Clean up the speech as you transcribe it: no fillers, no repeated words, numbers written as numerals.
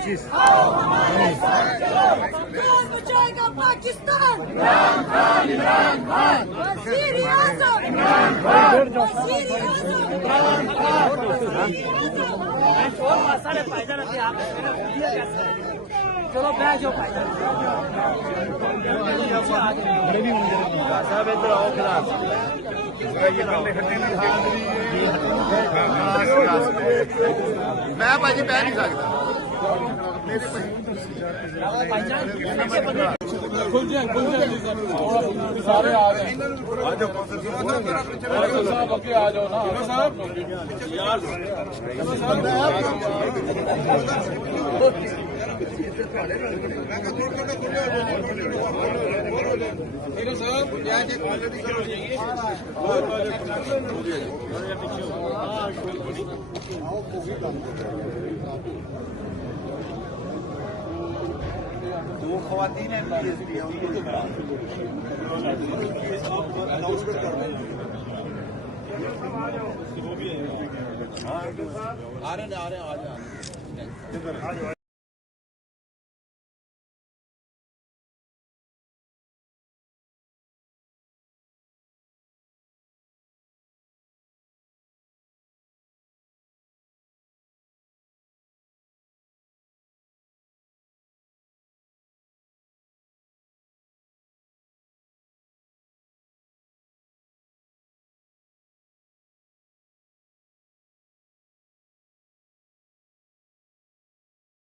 25 कौन बचाएगा पाकिस्तान? इमरान खान, इमरान खान। वज़ीर आज़म इमरान खान, वज़ीर आज़म इमरान खान। चलो बैठ जाओ साहब इधर आओ खिलाफ मैं भाजी बह नहीं सकता खुल जाए सारे आ जाए साहब अगे आ जाओ ना साहब दो खवातीन हैं आ रहे हैं